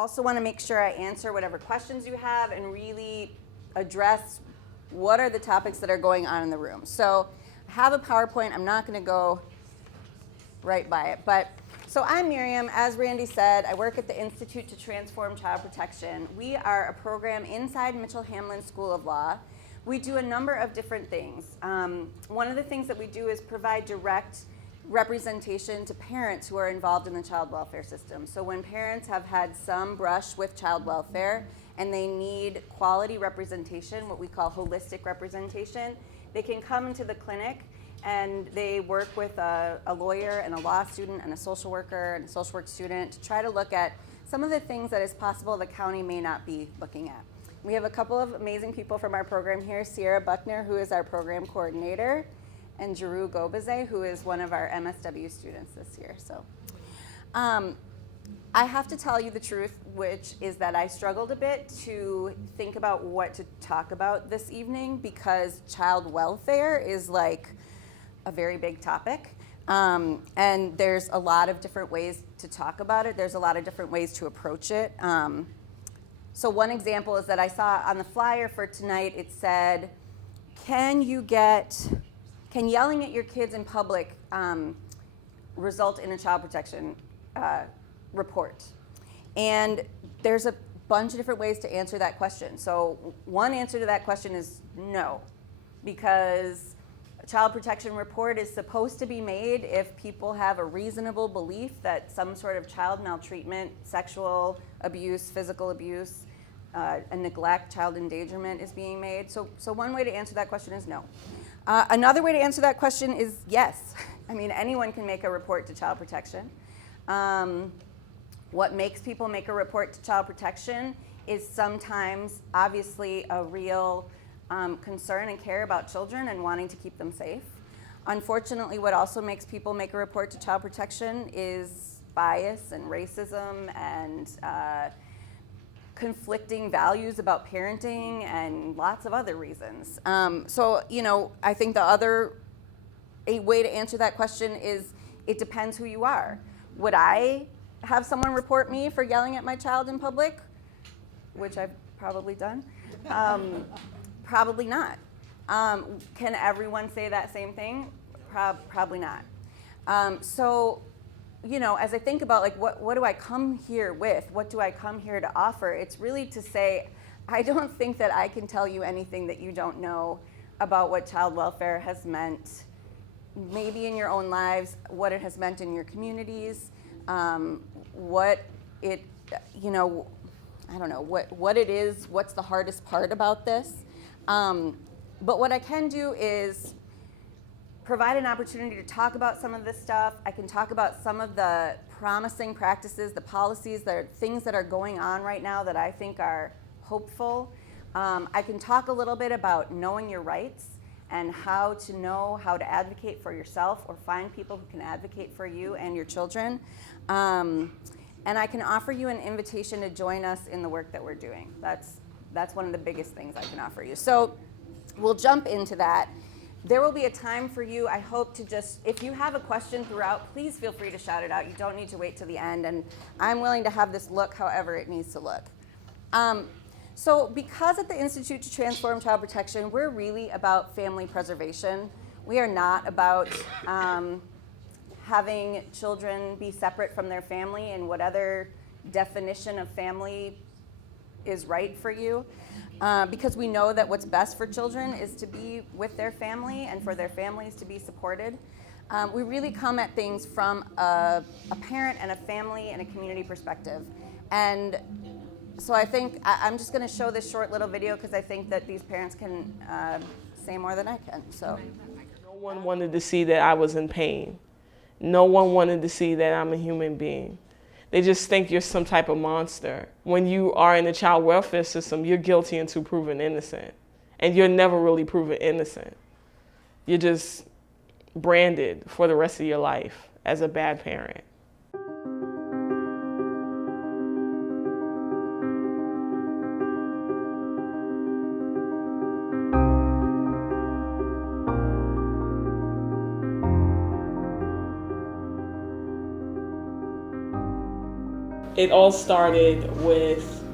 also want to make sure I answer whatever questions you have and really address what are the topics that are going on in the room. So I have a PowerPoint. I'm not going to go right by it. But so I'm Miriam. As Randy said, I work at the Institute to Transform Child Protection. We are a program inside Mitchell Hamline School of Law. We do a number of different things. One of the things that we do is provide direct representation to parents who are involved in the child welfare system. So when parents have had some brush with child welfare and they need quality representation, what we call holistic representation, they can come into the clinic and they work with a lawyer and a law student and a social worker and a social work student to try to look at some of the things that is possible the county may not be looking at. We have a couple of amazing people from our program here, Sierra Buckner, who is our program coordinator, and Jeru Gobaze, who is one of our MSW students this year. So I have to tell you the truth, which is that I struggled a bit to think about what to talk about this evening because child welfare is like a very big topic. And there's a lot of different ways to talk about it. There's a lot of different ways to approach it. So one example is that I saw on the flyer for tonight, it said, can yelling at your kids in public result in a child protection report? And there's a bunch of different ways to answer that question. So one answer to that question is no, because a child protection report is supposed to be made if people have a reasonable belief that some sort of child maltreatment, sexual abuse, physical abuse, and neglect, child endangerment is being made. So one way to answer that question is no. Another way to answer that question is yes. I mean, anyone can make a report to child protection. What makes people make a report to child protection is sometimes, obviously, a real concern and care about children and wanting to keep them safe. Unfortunately, what also makes people make a report to child protection is bias and racism and conflicting values about parenting and lots of other reasons. So, I think a way to answer that question is it depends who you are. Would I have someone report me for yelling at my child in public, which I've probably done? Probably not. Can everyone say that same thing? Probably not. So, as I think about what do I come here with? What do I come here to offer? It's really to say, I don't think that I can tell you anything that you don't know about what child welfare has meant, maybe in your own lives, what it has meant in your communities, what it, I don't know, what it is, what's the hardest part about this. But what I can do is provide an opportunity to talk about some of this stuff. I can talk about some of the promising practices, the policies, the things that are going on right now that I think are hopeful. I can talk a little bit about knowing your rights and how to know how to advocate for yourself or find people who can advocate for you and your children. And I can offer you an invitation to join us in the work that we're doing. That's one of the biggest things I can offer you. So we'll jump into that. There will be a time for you, I hope, to just, if you have a question throughout, please feel free to shout it out. You don't need to wait till the end, and I'm willing to have this look however it needs to look. So because at the Institute to Transform Child Protection, we're really about family preservation. We are not about having children be separate from their family and what other definition of family is right for you. Because we know that what's best for children is to be with their family and for their families to be supported. We really come at things from a parent and a family and a community perspective. And so I think I'm just going to show this short little video because I think that these parents can say more than I can. So, no one wanted to see that I was in pain. No one wanted to see that I'm a human being. They just think you're some type of monster. When you are in the child welfare system, you're guilty until proven innocent. And you're never really proven innocent. You're just branded for the rest of your life as a bad parent. It all started with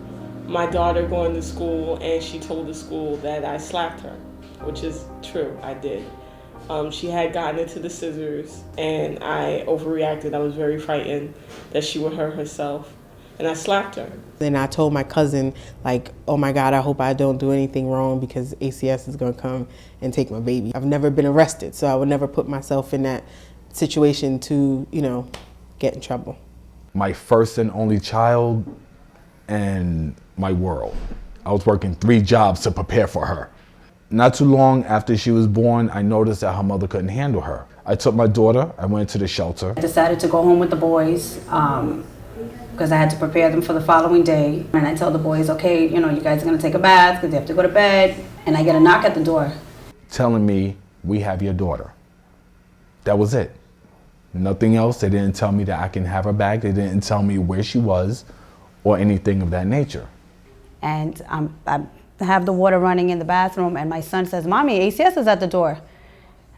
my daughter going to school, and she told the school that I slapped her, which is true, I did. She had gotten into the scissors, and I overreacted. I was very frightened that she would hurt herself, and I slapped her. Then I told my cousin, like, oh my God, I hope I don't do anything wrong because ACS is gonna come and take my baby. I've never been arrested, so I would never put myself in that situation to, get in trouble. My first and only child and my world. I was working 3 jobs to prepare for her. Not too long after she was born, I noticed that her mother couldn't handle her. I took my daughter, I went to the shelter. I decided to go home with the boys because I had to prepare them for the following day. And I told the boys, okay, you guys are gonna take a bath because they have to go to bed. And I get a knock at the door. Telling me, we have your daughter. That was it. Nothing else. They didn't tell me that I can have her back. They didn't tell me where she was or anything of that nature. And I have the water running in the bathroom, and my son says, Mommy, ACS is at the door.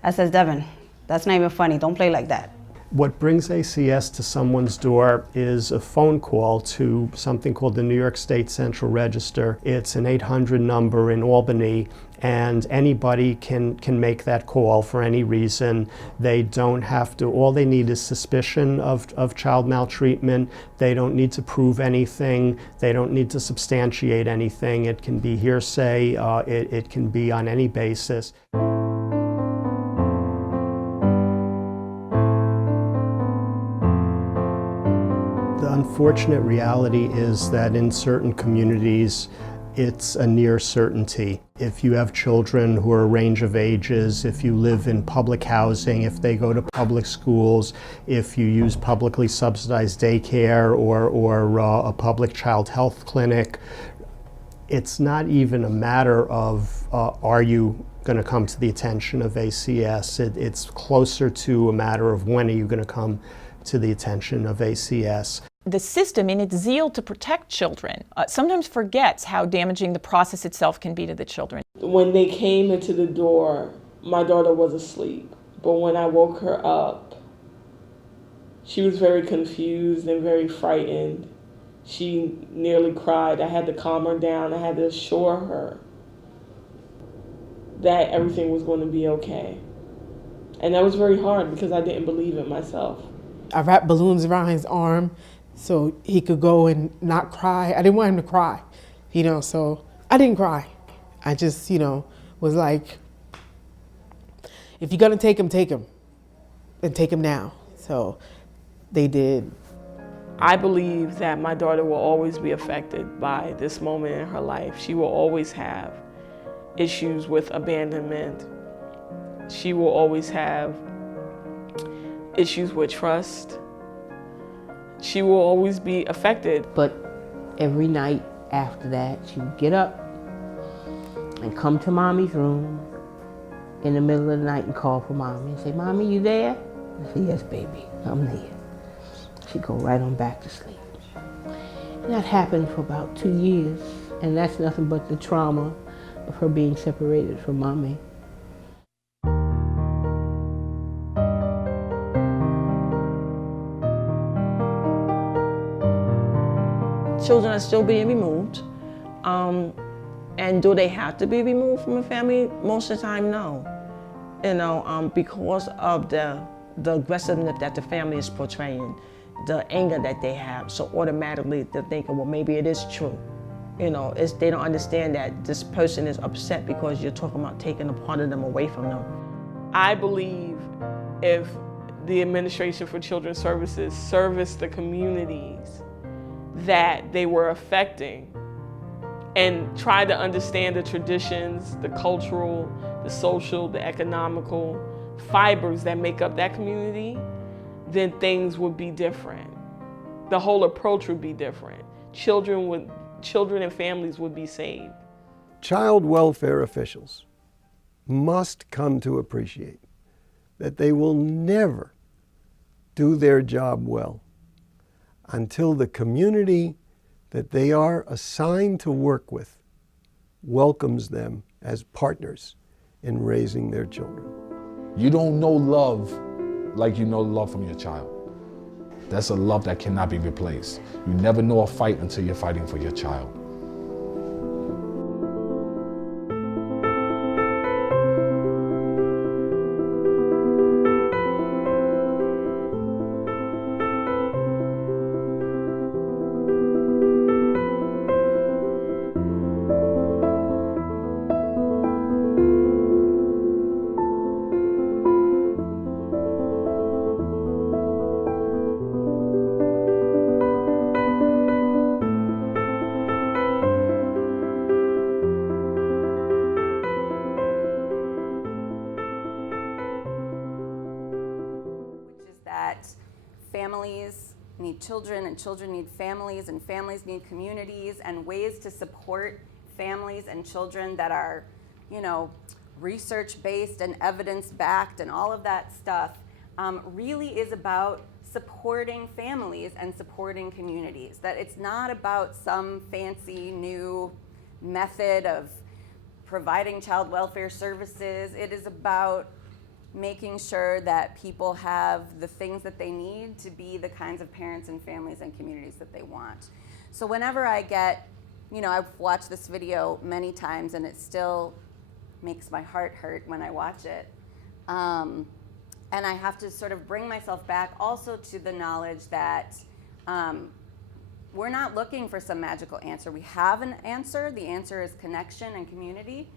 I says, Devin, that's not even funny. Don't play like that. What brings ACS to someone's door is a phone call to something called the New York State Central Register. It's an 800 number in Albany, and anybody can make that call for any reason. They don't have to, all they need is suspicion of child maltreatment. They don't need to prove anything. They don't need to substantiate anything. It can be hearsay. It can be on any basis. The unfortunate reality is that in certain communities, it's a near certainty. If you have children who are a range of ages, if you live in public housing, if they go to public schools, if you use publicly subsidized daycare or a public child health clinic, it's not even a matter of are you going to come to the attention of ACS. It's closer to a matter of when are you going to come to the attention of ACS. The system, in its zeal to protect children, sometimes forgets how damaging the process itself can be to the children. When they came into the door, my daughter was asleep. But when I woke her up, she was very confused and very frightened. She nearly cried. I had to calm her down. I had to assure her that everything was going to be okay. And that was very hard because I didn't believe it myself. I wrapped balloons around his arm so he could go and not cry. I didn't want him to cry, so I didn't cry. I just, was like, if you're gonna take him, and take him now. So they did. I believe that my daughter will always be affected by this moment in her life. She will always have issues with abandonment. She will always have issues with trust. She will always be affected. But every night after that, she would get up and come to Mommy's room in the middle of the night and call for Mommy and say, Mommy, you there? I say, yes, baby, I'm there. She'd go right on back to sleep. And that happened for about 2 years, and that's nothing but the trauma of her being separated from Mommy. Children are still being removed. And do they have to be removed from a family? Most of the time, no. Because of the aggressiveness that the family is portraying, the anger that they have. So automatically they're thinking, well, maybe it is true. They don't understand that this person is upset because you're talking about taking a part of them away from them. I believe if the Administration for Children's Services serviced the communities that they were affecting and try to understand the traditions, the cultural, the social, the economical fibers that make up that community, then things would be different. The whole approach would be different. Children and families would be saved. Child welfare officials must come to appreciate that they will never do their job well until the community that they are assigned to work with welcomes them as partners in raising their children. You don't know love like you know love from your child. That's a love that cannot be replaced. You never know a fight until you're fighting for your child. Families need children, and children need families, and families need communities, and ways to support families and children that are, research-based and evidence-backed and all of that stuff really is about supporting families and supporting communities. That it's not about some fancy new method of providing child welfare services. It is about making sure that people have the things that they need to be the kinds of parents and families and communities that they want. So whenever I get, I've watched this video many times and it still makes my heart hurt when I watch it. And I have to sort of bring myself back also to the knowledge that we're not looking for some magical answer. We have an answer. The answer is connection and community.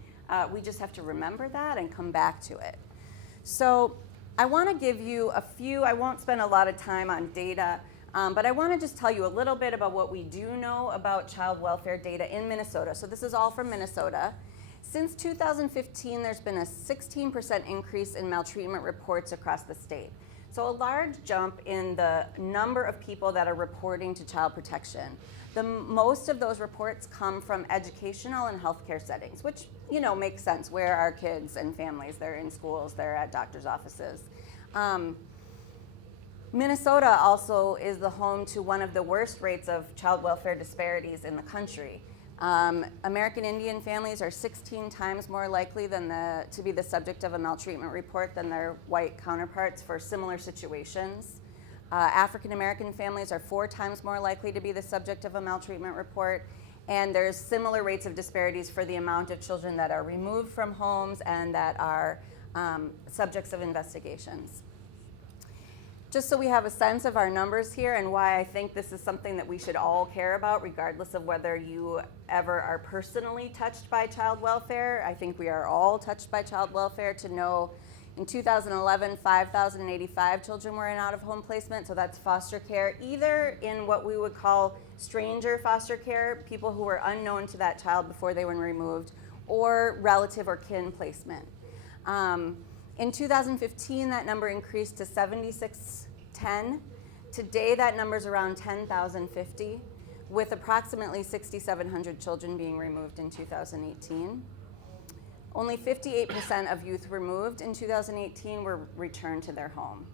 We just have to remember that and come back to it. So I want to give you a few, I won't spend a lot of time on data, but I want to just tell you a little bit about what we do know about child welfare data in Minnesota. So this is all from Minnesota. Since 2015, there's been a 16% increase in maltreatment reports across the state. So a large jump in the number of people that are reporting to child protection. Most of those reports come from educational and healthcare settings, which makes sense. Where are kids and families? They're in schools, they're at doctors' offices. Minnesota also is the home to one of the worst rates of child welfare disparities in the country. American Indian families are 16 times more likely to be the subject of a maltreatment report than their white counterparts for similar situations. African American families are 4 times more likely to be the subject of a maltreatment report, and there's similar rates of disparities for the amount of children that are removed from homes and that are subjects of investigations. Just so we have a sense of our numbers here and why I think this is something that we should all care about, regardless of whether you ever are personally touched by child welfare. I think we are all touched by child welfare to know in 2011, 5,085 children were in out-of-home placement, so that's foster care, either in what we would call stranger foster care, people who were unknown to that child before they were removed, or relative or kin placement. In 2015, that number increased to 7,610. Today, that number is around 10,050, with approximately 6,700 children being removed in 2018. Only 58% of youth removed in 2018 were returned to their home.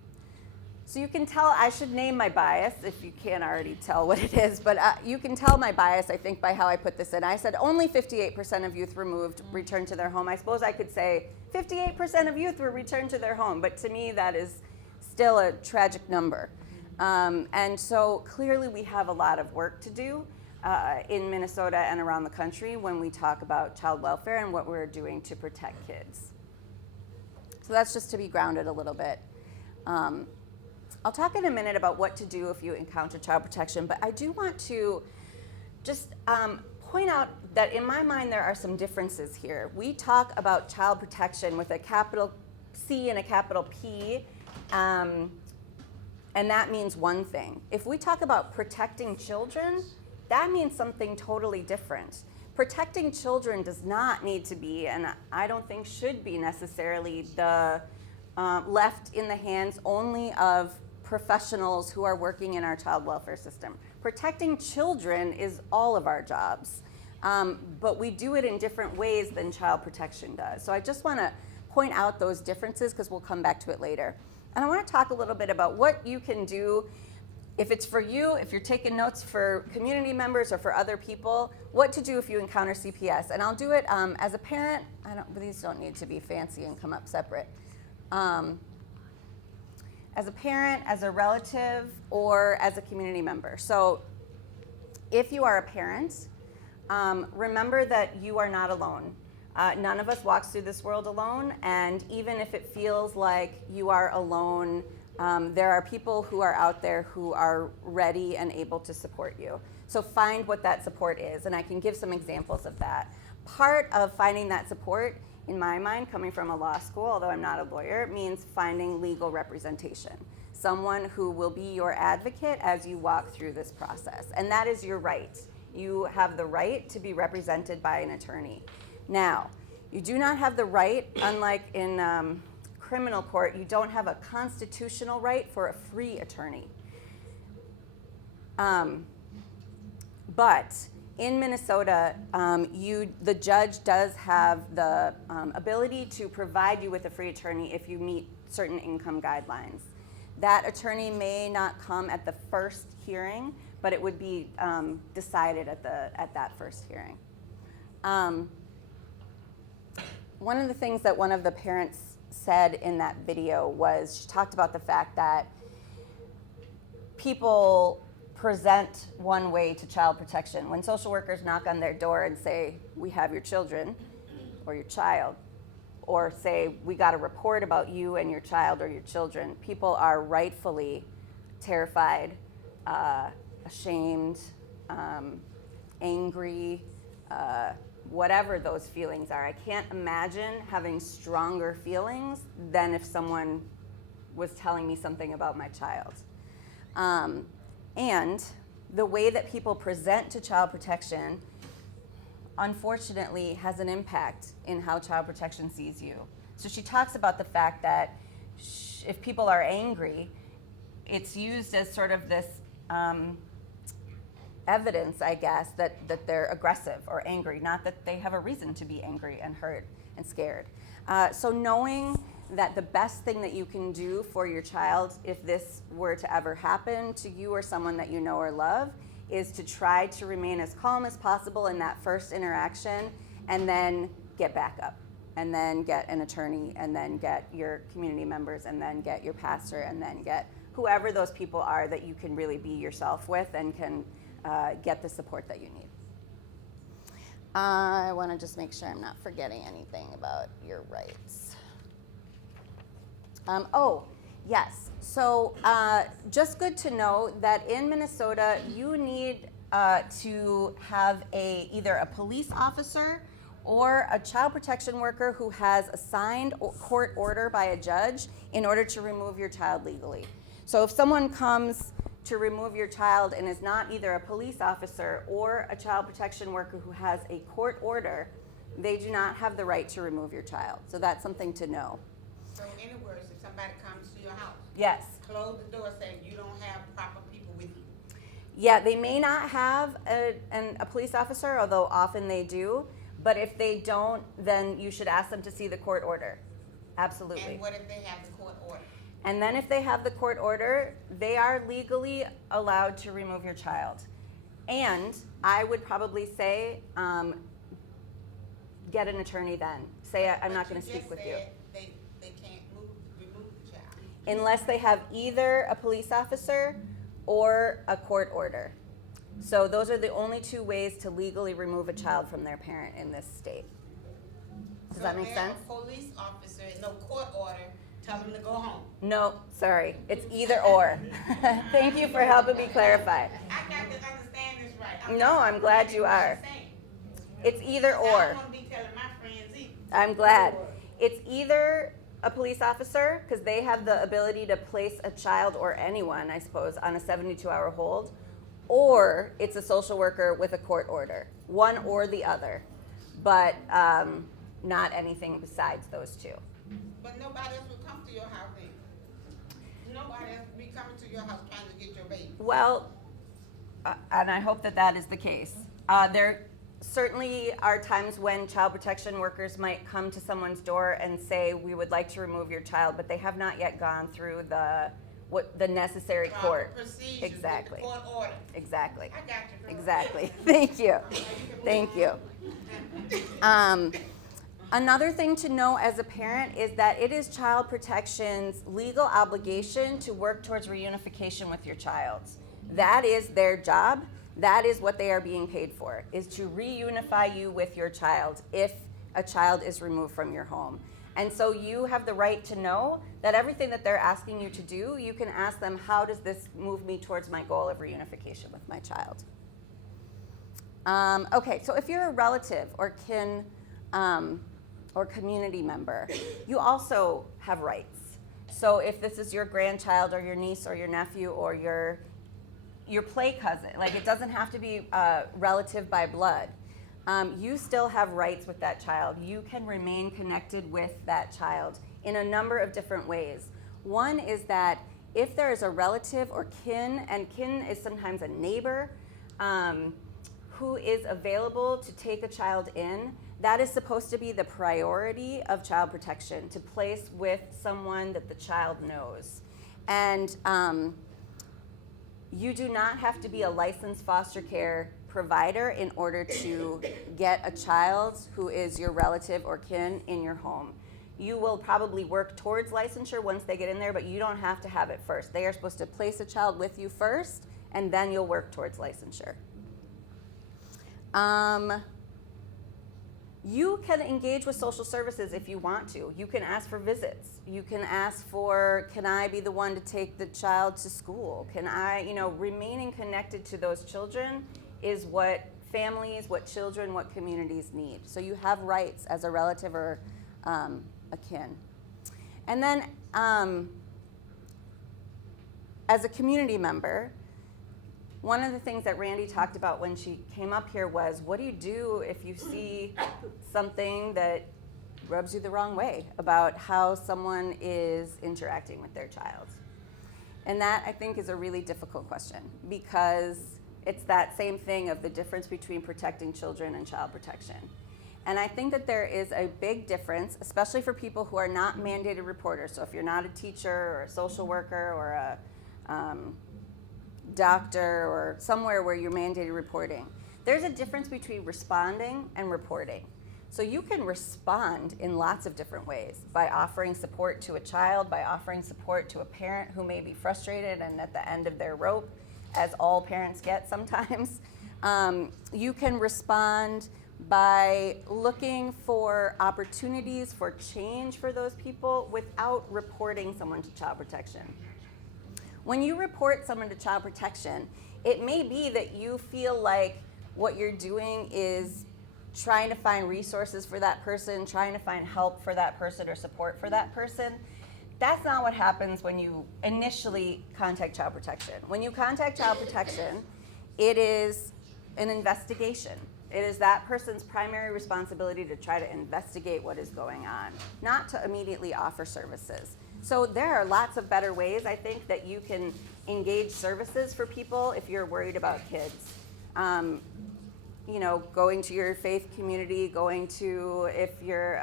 So you can tell, I should name my bias if you can't already tell what it is, but you can tell my bias, I think, by how I put this in. I said only 58% of youth removed returned to their home. I suppose I could say 58% of youth were returned to their home, but to me that is still a tragic number. And so clearly we have a lot of work to do in Minnesota and around the country when we talk about child welfare and what we're doing to protect kids. So that's just to be grounded a little bit. I'll talk in a minute about what to do if you encounter child protection, but I do want to just point out that in my mind there are some differences here. We talk about child protection with a capital C and a capital P, and that means one thing. If we talk about protecting children, that means something totally different. Protecting children does not need to be, and I don't think should be necessarily, the left in the hands only of professionals who are working in our child welfare system. Protecting children is all of our jobs, but we do it in different ways than child protection does. So I just want to point out those differences because we'll come back to it later. And I want to talk a little bit about what you can do if it's for you, if you're taking notes for community members or for other people, what to do if you encounter CPS. And I'll do it as a parent. These don't need to be fancy and come up separate. As as a parent, as a relative, or as a community member. So if you are a parent, remember that you are not alone. None of us walks through this world alone, and even if it feels like you are alone, there are people who are out there who are ready and able to support you. So find what that support is, and I can give some examples of that. Part of finding that support, in my mind, coming from a law school, although I'm not a lawyer, means finding legal representation. Someone who will be your advocate as you walk through this process. And that is your right. You have the right to be represented by an attorney. Now, you do not have the right, unlike in criminal court, you don't have a constitutional right for a free attorney. But in Minnesota, the judge does have the ability to provide you with a free attorney if you meet certain income guidelines. That attorney may not come at the first hearing, but it would be decided at that first hearing. One of the things that one of the parents said in that video was, she talked about the fact that people present one way to child protection. When social workers knock on their door and say, we have your children or your child, or say, we got a report about you and your child or your children, people are rightfully terrified, ashamed, angry, whatever those feelings are. I can't imagine having stronger feelings than if someone was telling me something about my child. And the way that people present to child protection, unfortunately, has an impact in how child protection sees you. So she talks about the fact that if people are angry, it's used as sort of this evidence, I guess, that they're aggressive or angry, not that they have a reason to be angry and hurt and scared. So knowing that the best thing that you can do for your child, if this were to ever happen to you or someone that you know or love, is to try to remain as calm as possible in that first interaction, and then get back up, and then get an attorney, and then get your community members, and then get your pastor, and then get whoever those people are that you can really be yourself with and can get the support that you need. I want to just make sure I'm not forgetting anything about your rights. Oh, yes. So just good to know that in Minnesota, you need to have either a police officer or a child protection worker who has a signed court order by a judge in order to remove your child legally. So if someone comes to remove your child and is not either a police officer or a child protection worker who has a court order, they do not have the right to remove your child. So that's something to know. So in other words, if somebody comes to your house, yes, close the door saying you don't have proper people with you. Yeah, they may not have a police officer, although often they do. But if they don't, then you should ask them to see the court order. Absolutely. And what if they have the court order? And then if they have the court order, they are legally allowed to remove your child. And I would probably say, get an attorney then. Say, I'm not going to speak with you. They can't remove the child. Unless they have either a police officer or a court order. So those are the only two ways to legally remove a child from their parent in this state. Does that make sense? So a police officer and no court order, tell them to go home. No, sorry. It's either or. Thank you for helping me clarify. I got to understand this right. No, I'm glad you are. It's either or. I don't want to be telling my friends either. I'm glad. It's either a police officer, because they have the ability to place a child or anyone, I suppose, on a 72-hour hold, or it's a social worker with a court order. One or the other, but not anything besides those two. But nobody else will come to your house then. Nobody else will be coming to your house trying to get your baby. Well, and I hope that that is the case. There certainly are times when child protection workers might come to someone's door and say, we would like to remove your child, but they have not yet gone through the necessary court. Exactly. Court order. Exactly. I got you, girl. Exactly. Thank you. Thank you. Another thing to know as a parent is that it is Child Protection's legal obligation to work towards reunification with your child. That is their job. That is what they are being paid for, is to reunify you with your child if a child is removed from your home. And so you have the right to know that everything that they're asking you to do, you can ask them, how does this move me towards my goal of reunification with my child? Okay, so if you're a relative or kin or community member, you also have rights. So if this is your grandchild or your niece or your nephew or your play cousin, like it doesn't have to be a relative by blood, you still have rights with that child. You can remain connected with that child in a number of different ways. One is that if there is a relative or kin, and kin is sometimes a neighbor, who is available to take a child in, that is supposed to be the priority of Child Protection, to place with someone that the child knows. And you do not have to be a licensed foster care provider in order to get a child who is your relative or kin in your home. You will probably work towards licensure once they get in there, but you don't have to have it first. They are supposed to place a child with you first, and then you'll work towards licensure. You can engage with social services if you want to. You can ask for visits. You can ask for, can I be the one to take the child to school? Can I, remaining connected to those children is what families, what children, what communities need. So you have rights as a relative or a kin. And then as a community member, one of the things that Randy talked about when she came up here was, what do you do if you see something that rubs you the wrong way about how someone is interacting with their child? And that, I think, is a really difficult question, because it's that same thing of the difference between protecting children and child protection. And I think that there is a big difference, especially for people who are not mandated reporters. So if you're not a teacher or a social worker or a doctor or somewhere where you're mandated reporting, there's a difference between responding and reporting. So you can respond in lots of different ways, by offering support to a child, by offering support to a parent who may be frustrated and at the end of their rope, as all parents get sometimes. You can respond by looking for opportunities for change for those people without reporting someone to Child Protection. When you report someone to Child Protection, it may be that you feel like what you're doing is trying to find resources for that person, trying to find help for that person or support for that person. That's not what happens when you initially contact Child Protection. When you contact Child Protection, it is an investigation. It is that person's primary responsibility to try to investigate what is going on, not to immediately offer services. So there are lots of better ways, I think, that you can engage services for people if you're worried about kids. Going to your faith community, going to, if you're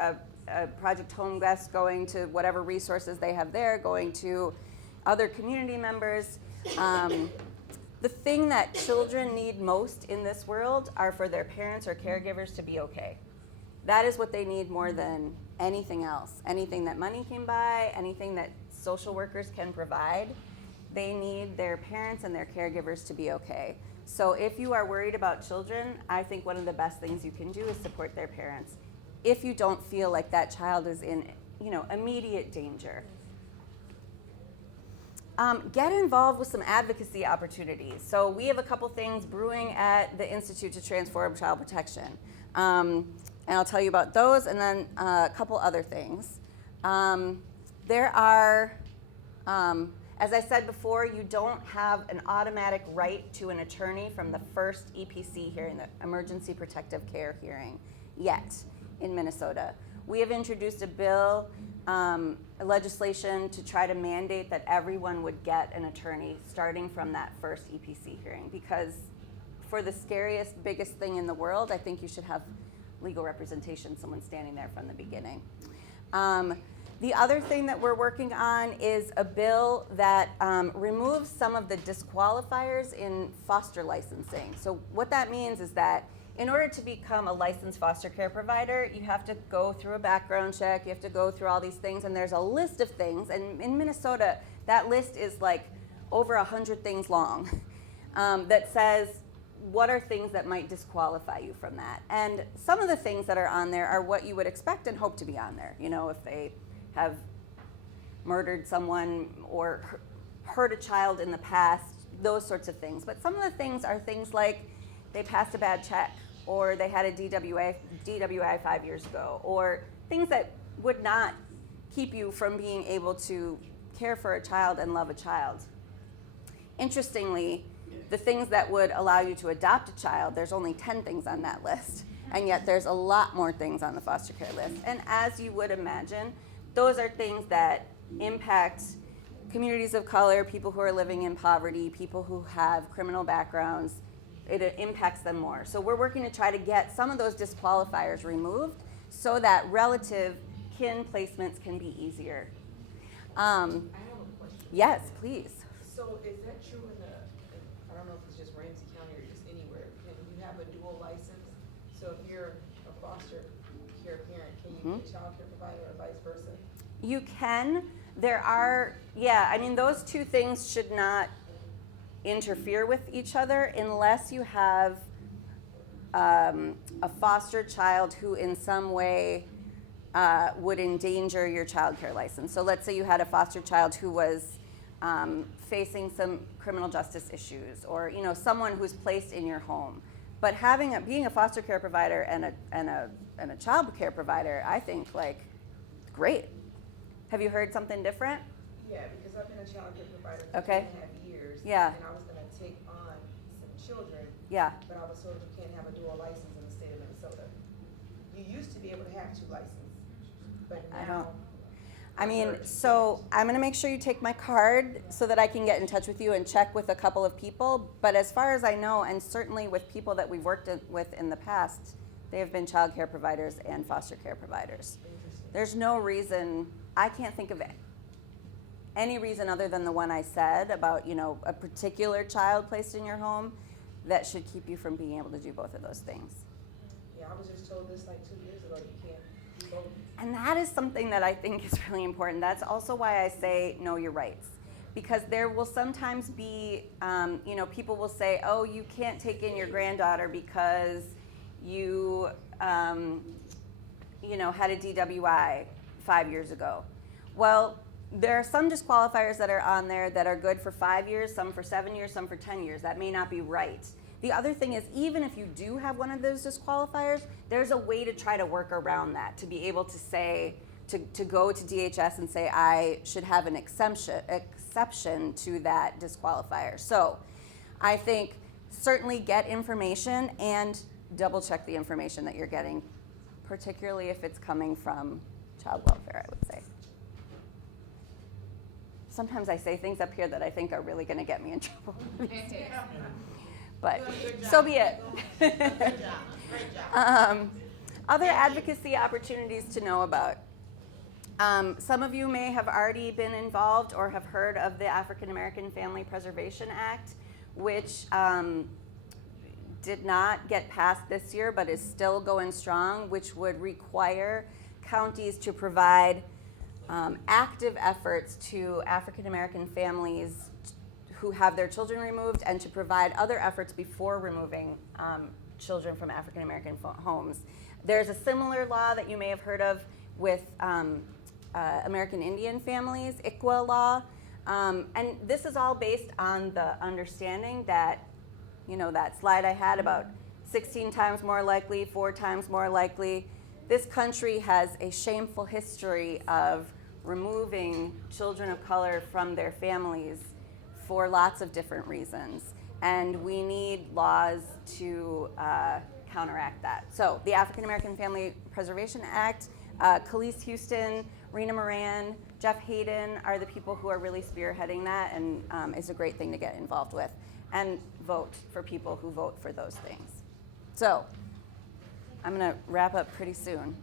a Project Home Guest, going to whatever resources they have there, going to other community members. The thing that children need most in this world are for their parents or caregivers to be okay. That is what they need more than anything else. Anything that money can buy, anything that social workers can provide, they need their parents and their caregivers to be okay. So if you are worried about children, I think one of the best things you can do is support their parents if you don't feel like that child is in, immediate danger. Get involved with some advocacy opportunities. So we have a couple things brewing at the Institute to Transform Child Protection. And I'll tell you about those, and then a couple other things. There are, as I said before, you don't have an automatic right to an attorney from the first EPC hearing, the Emergency Protective Care hearing, yet in Minnesota. We have introduced a bill, legislation to try to mandate that everyone would get an attorney starting from that first EPC hearing, because for the scariest, biggest thing in the world, I think you should have legal representation, someone standing there from the beginning. The other thing that we're working on is a bill that removes some of the disqualifiers in foster licensing. So what that means is that in order to become a licensed foster care provider, you have to go through a background check, you have to go through all these things, and there's a list of things. And in Minnesota, that list is like over 100 things long that says what are things that might disqualify you from that. And some of the things that are on there are what you would expect and hope to be on there. You know, if they have murdered someone or hurt a child in the past, those sorts of things. But some of the things are things like they passed a bad check, or they had a DWI 5 years ago, or things that would not keep you from being able to care for a child and love a child. Interestingly, the things that would allow you to adopt a child, there's only 10 things on that list, and yet there's a lot more things on the foster care list. And as you would imagine, those are things that impact communities of color, people who are living in poverty, people who have criminal backgrounds. It impacts them more. So we're working to try to get some of those disqualifiers removed so that relative kin placements can be easier. I have a question. Yes, please. So is that true I don't know if it's just Ramsey County or just anywhere, can you have a dual license? So if you're a foster care parent, can you be a child care provider or vice versa? You can. There are, I mean, those two things should not interfere with each other unless you have a foster child who in some way would endanger your child care license. So let's say you had a foster child who was facing some criminal justice issues, or someone who's placed in your home. But being a foster care provider and a child care provider, I think great. Have you heard something different? Yeah, because I've been a child care provider for Okay. 2.5 years. Yeah. And I was going to take on some children. Yeah. But I was told you can't have a dual license in the state of Minnesota. You used to be able to have two licenses, but now. I don't. I mean, so I'm going to make sure you take my card so that I can get in touch with you and check with a couple of people. But as far as I know, and certainly with people that we've worked with in the past, they have been child care providers and foster care providers. There's no reason, I can't think of any reason other than the one I said about, a particular child placed in your home that should keep you from being able to do both of those things. Yeah, I was just told this 2 years ago, you can't do both. And that is something that I think is really important. That's also why I say know your rights. Because there will sometimes be, people will say, oh, you can't take in your granddaughter because you, had a DWI 5 years ago. Well, there are some disqualifiers that are on there that are good for 5 years, some for 7 years, some for 10 years. That may not be right. The other thing is, even if you do have one of those disqualifiers, there's a way to try to work around that, to be able to say, to go to DHS and say, I should have an exception to that disqualifier. So I think certainly get information and double check the information that you're getting, particularly if it's coming from child welfare, I would say. Sometimes I say things up here that I think are really going to get me in trouble. But so be it. Great job. Other advocacy opportunities to know about. Some of you may have already been involved or have heard of the African American Family Preservation Act, which did not get passed this year but is still going strong, which would require counties to provide active efforts to African American families who have their children removed, and to provide other efforts before removing children from African American homes. There's a similar law that you may have heard of with American Indian families, ICWA law, and this is all based on the understanding that, that slide I had about 16 times more likely, 4 times more likely. This country has a shameful history of removing children of color from their families for lots of different reasons, and we need laws to counteract that. So the African American Family Preservation Act, Khalees Houston, Rena Moran, Jeff Hayden are the people who are really spearheading that, and is a great thing to get involved with. And vote for people who vote for those things. So I'm going to wrap up pretty soon.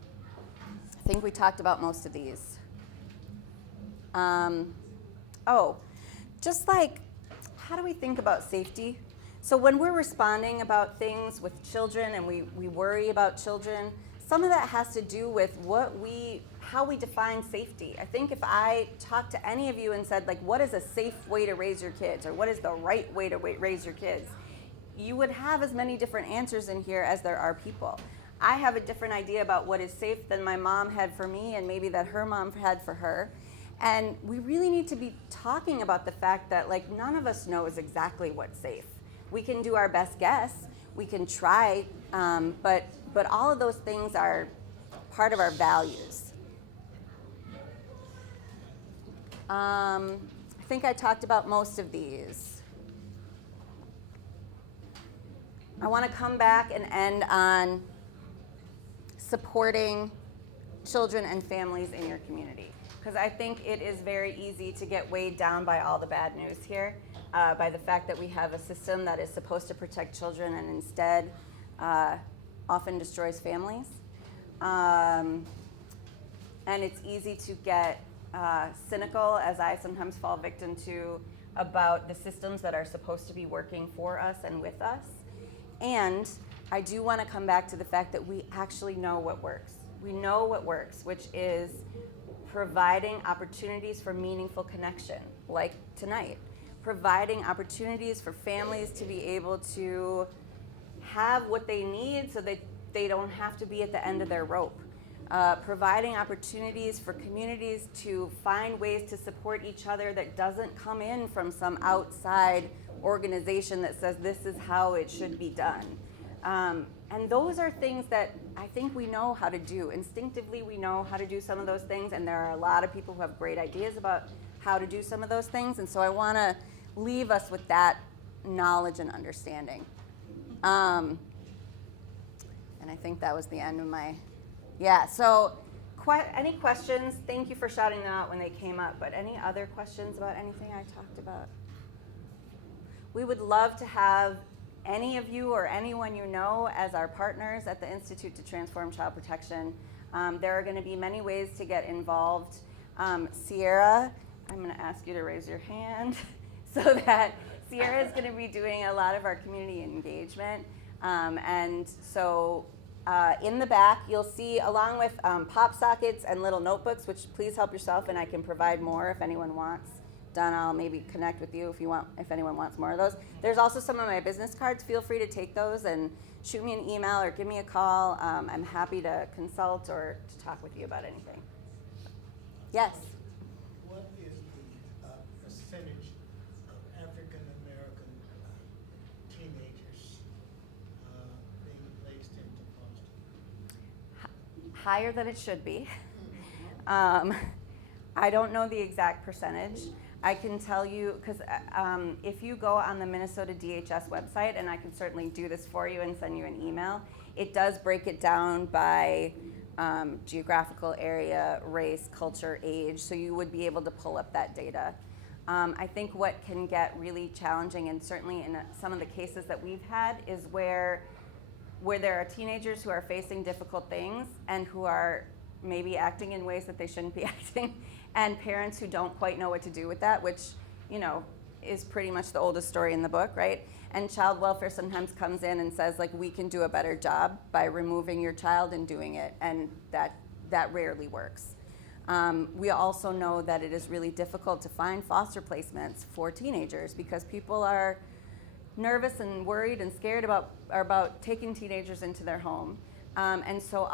I think we talked about most of these. Just how do we think about safety? So when we're responding about things with children and we worry about children, some of that has to do with how we define safety. I think if I talked to any of you and said, like, what is a safe way to raise your kids, or what is the right way to raise your kids, you would have as many different answers in here as there are people. I have a different idea about what is safe than my mom had for me, and maybe that her mom had for her. And we really need to be talking about the fact that, like, none of us knows exactly what's safe. We can do our best guess, we can try, but all of those things are part of our values. I think I talked about most of these. I want to come back and end on supporting children and families in your community, because I think it is very easy to get weighed down by all the bad news here, by the fact that we have a system that is supposed to protect children and instead often destroys families. And it's easy to get cynical, as I sometimes fall victim to, about the systems that are supposed to be working for us and with us. And I do want to come back to the fact that we actually know what works. We know what works, which is providing opportunities for meaningful connection, like tonight. Providing opportunities for families to be able to have what they need so that they don't have to be at the end of their rope. Providing opportunities for communities to find ways to support each other that doesn't come in from some outside organization that says this is how it should be done. And those are things that I think we know how to do. Instinctively, we know how to do some of those things, and there are a lot of people who have great ideas about how to do some of those things, and so I want to leave us with that knowledge and understanding. And I think that was the end of my, so any questions? Thank you for shouting them out when they came up, but any other questions about anything I talked about? We would love to have any of you or anyone you know as our partners at the Institute to Transform Child Protection. There are going to be many ways to get involved. Sierra, I'm going to ask you to raise your hand so that Sierra is going to be doing a lot of our community engagement. And so in the back, you'll see, along with pop sockets and little notebooks, which please help yourself, and I can provide more if anyone wants. Donna, I'll maybe connect with you if anyone wants more of those. There's also some of my business cards. Feel free to take those and shoot me an email or give me a call. I'm happy to consult or to talk with you about anything. Yes? What is the percentage of African American teenagers being placed into foster? Higher than it should be. I don't know the exact percentage. I can tell you, because if you go on the Minnesota DHS website, and I can certainly do this for you and send you an email, it does break it down by geographical area, race, culture, age, so you would be able to pull up that data. I think what can get really challenging, and certainly in some of the cases that we've had, is where there are teenagers who are facing difficult things and who are maybe acting in ways that they shouldn't be acting, and parents who don't quite know what to do with that, which, is pretty much the oldest story in the book, right? And child welfare sometimes comes in and says, like, we can do a better job by removing your child and doing it, and that rarely works. We also know that it is really difficult to find foster placements for teenagers because people are nervous and worried and scared about taking teenagers into their home. And so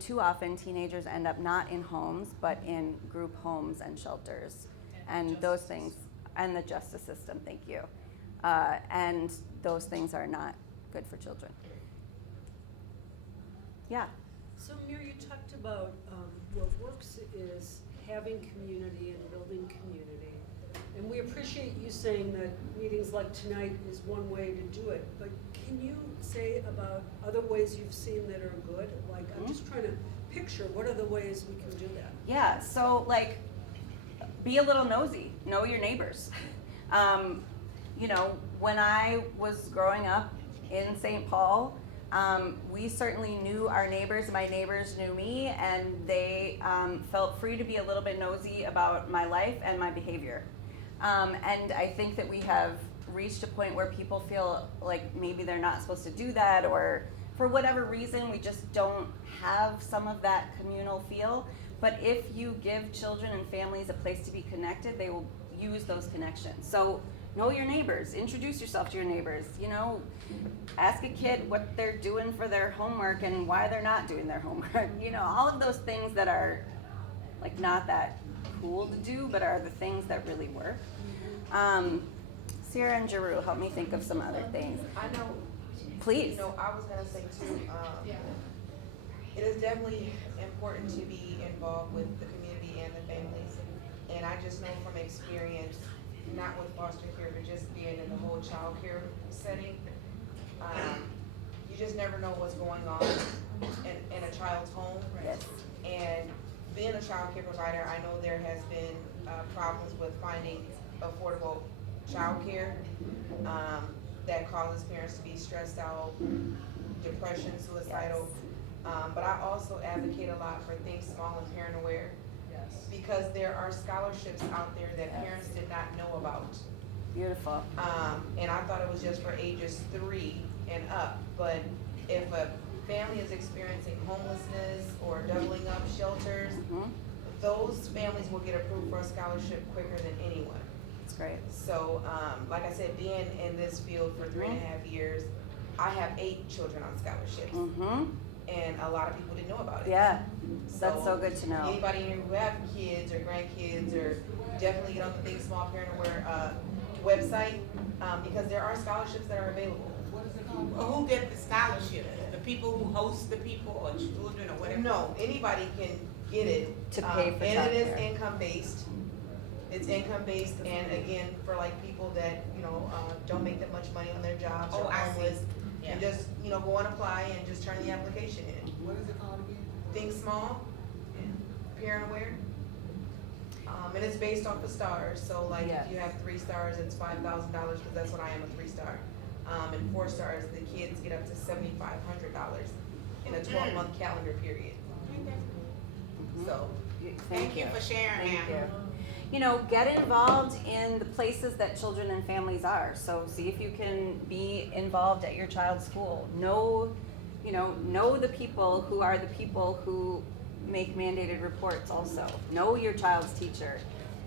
too often, teenagers end up not in homes, but in group homes and shelters, and those things, and the justice system, thank you. And those things are not good for children. Yeah? So Mir, you talked about what works is having community and building community. And we appreciate you saying that meetings like tonight is one way to do it, but can you say about other ways you've seen that are good? Like, I'm just trying to picture, what are the ways we can do that? Yeah, so be a little nosy, know your neighbors. When I was growing up in St. Paul, we certainly knew our neighbors. My neighbors knew me, and they felt free to be a little bit nosy about my life and my behavior. And I think that we have reached a point where people feel like maybe they're not supposed to do that, or for whatever reason we just don't have some of that communal feel. But if you give children and families a place to be connected, they will use those connections. So know your neighbors, introduce yourself to your neighbors, you know, ask a kid what they're doing for their homework and why they're not doing their homework. You know, all of those things that are like not that cool to do, but are the things that really work. Sierra and Jeru, help me think of some other things. I know. Please. You know, I was gonna say too. It is definitely important to be involved with the community and the families. And I just know from experience, not with foster care, but just being in the whole child care setting, you just never know what's going on in a child's home. Yes. And being a child care provider, I know there has been problems with finding affordable child care that causes parents to be stressed out, depression, suicidal. But I also advocate a lot for Think Small and Parent Aware, because there are scholarships out there that parents did not know about. Beautiful. And I thought it was just for ages 3 and up, but if a family is experiencing homelessness or doubling up shelters, those families will get approved for a scholarship quicker than anyone. That's great. So, like I said, being in this field for 3.5 years, I have 8 children on scholarships. And a lot of people didn't know about it. Yeah, that's so good to know. Anybody here who have kids or grandkids, or definitely get on the Think Small Parent Aware website, because there are scholarships that are available. What is it called? Well, who get the scholarship? The people who host the people, or children, or whatever? No, anybody can get it. To pay for and it is childcare. income based. It's income based, and again, for like people that, you know, don't make that much money on their jobs, or I see. homeless, Yeah. and just, you know, go and apply and just turn the application in. What is it called again? Think Small, Parent Aware. And it's based off the stars, so like if you have 3 stars, it's $5,000, because that's what I am, a 3-star. And 4 stars, the kids get up to $7,500 in a 12-month calendar period. So, Thank you for sharing, Thank ma'am. you. You know, get involved in the places that children and families are. So see if you can be involved at your child's school. Know the people who are the people who make mandated reports also. Know your child's teacher.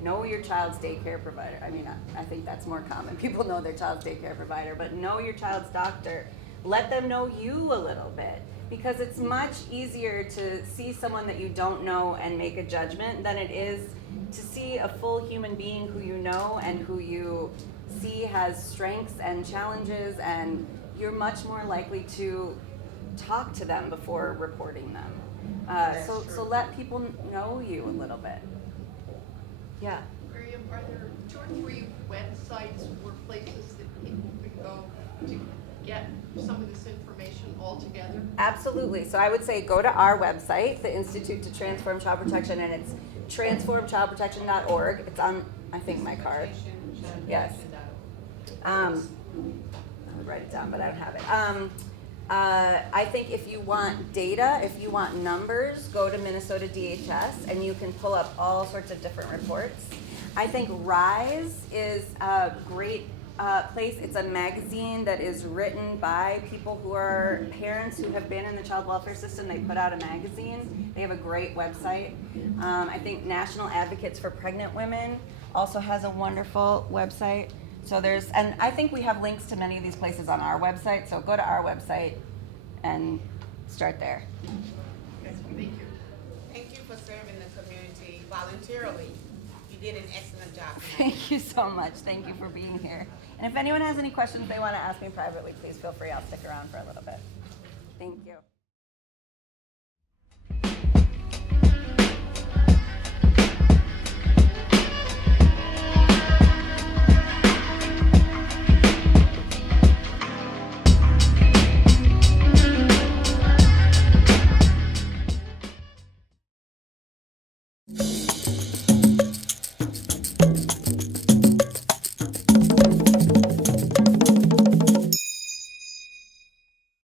Know your child's daycare provider. I mean, I think that's more common. People know their child's daycare provider, but know your child's doctor. Let them know you a little bit, because it's much easier to see someone that you don't know and make a judgment than it is to see a full human being who you know and who you see has strengths and challenges, and you're much more likely to talk to them before reporting them. So let people know you a little bit. Yeah. Miriam, are there 2 or 3 websites or places that people could go to get some of this information all together? Absolutely. So I would say go to our website, the Institute to Transform Child Protection, and it's transformchildprotection.org. It's on, I think, my card. Yes. I'll write it down, but I don't have it. I think if you want data, if you want numbers, go to Minnesota DHS, and you can pull up all sorts of different reports. I think RISE is a great place. It's a magazine that is written by people who are parents who have been in the child welfare system. They put out a magazine. They have a great website. I think National Advocates for Pregnant Women also has a wonderful website. So and I think we have links to many of these places on our website. So go to our website and start there. Thank you. Thank you for serving the community voluntarily. You did an excellent job tonight. Thank you so much. Thank you for being here. And if anyone has any questions they want to ask me privately, please feel free. I'll stick around for a little bit.